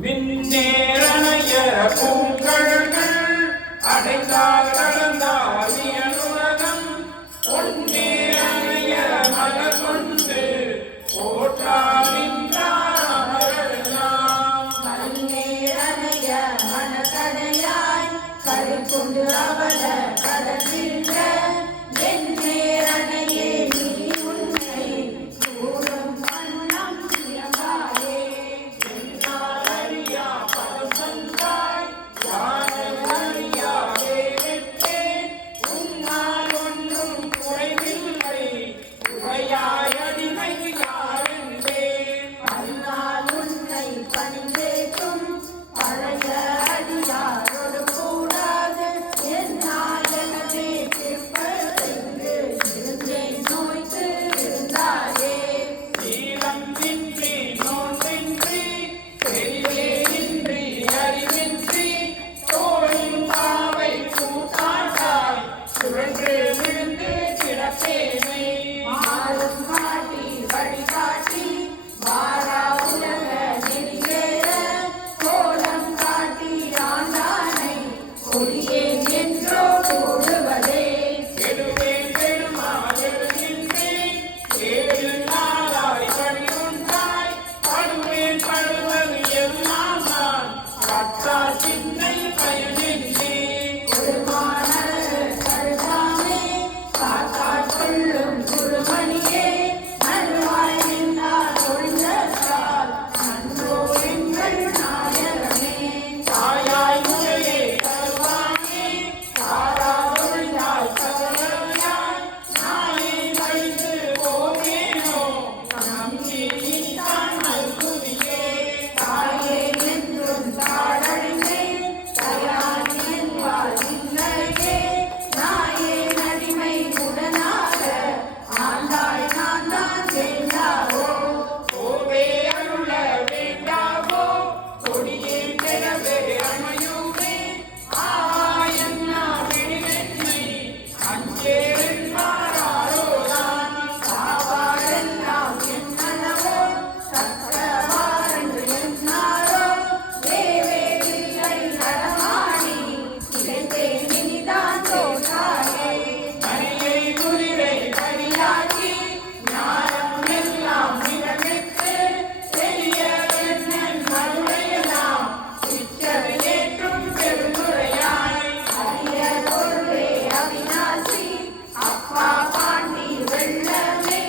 மின்னேறனைய பூங்கழல்கள் அடைந்தால் கடந்தால் உலகம் பொன்னேறனைய மலர் கொண்டு போற்றால் கண்ணேறனைய மனக்கடையாய் கரை கொண்டு அவள கடலின்ற என் நேரனையே நீ உன்னை கூறும் வண்ணம் இயம்பாயே என்னால் அறியா பதம் தந்தாய் யாரையாவே விட்டேன் உன்னால் ஒன்றும் குறைவில்லை குறையாய் அடிமை யாரென்றேன் அன்னால் உன்னை பணிந்தேற்றும் பழைய அடியாரோடு கூடாது என்னால் எனவே திருப்பதென்று இருந்தேன் நோய்த்து இருந்தாயே நீளமின்றி நோன்பின்றி தெளிவேயின்றி அறிவின்றி தோளின் பாவை கூத்தாட்டாய் சுழன்று விழுந்து கிடப்பேனை மாறும் காட்டி வழிகாட்டி வாரா உலக நெறியேற கோலம் காட்டி ஆண்டானை கொடியேன் என்றோ கூடுவதே கெடுவேன் கெடுமால் எழுகின்றேன் ஏழில் நாளாய் பணி உண்டாய் படுவேன் படுவது எல்லாம் நான் கற்றா சின்னை பயனின்றே குருமானரு கருதாமே காக்காட் கொள்ளும் குருமணியே நடுவாய் நின்றார் ஒழிந்தால் அன்றோ எங்கள் நாயகனே தாயாய் முறையே தருவானே தாராதொழிந்தால் கவலையாய் நானே கழித்து போவேனோ நம்பி இனிதான் நல்குதியே தாயே என்றும் தாழழிந்தேன் தயான் என்பால் இன்னருகே நாயே நடிமை உடனாக ஆண்டாய் நான் தான் சேர்ந்தாவோ ஓவே அருள வேண்டாவோ கொடியே பெறவே அணையுமே ஆயன்னா விழிவென்னை அஞ்சேருமாறாரோதான் சாவாரெல்லாம் என்னவோ சக்கரவாரென்று என்னாரோ தேவேதில்லை நடமாடி கிடைத்தேன் இனிதான் தோற்றாயே மணியை குதிரை பரியாக்கி ஞானம் எல்லாம் நிகழ்வித்து தெரிய எண்ணன் மருளையெல்லாம் சிற்றவை ஏற்றும் பெருந்துரையாய் அரிய பொருளே அவிநாசி அப்பா பாண்டி வெள்ளமே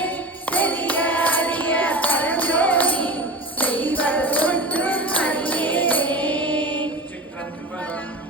பெரிய அரிய பரஞ்சோதி செய்வது ஒன்றும் அறியேனே சிற்றம்பலம்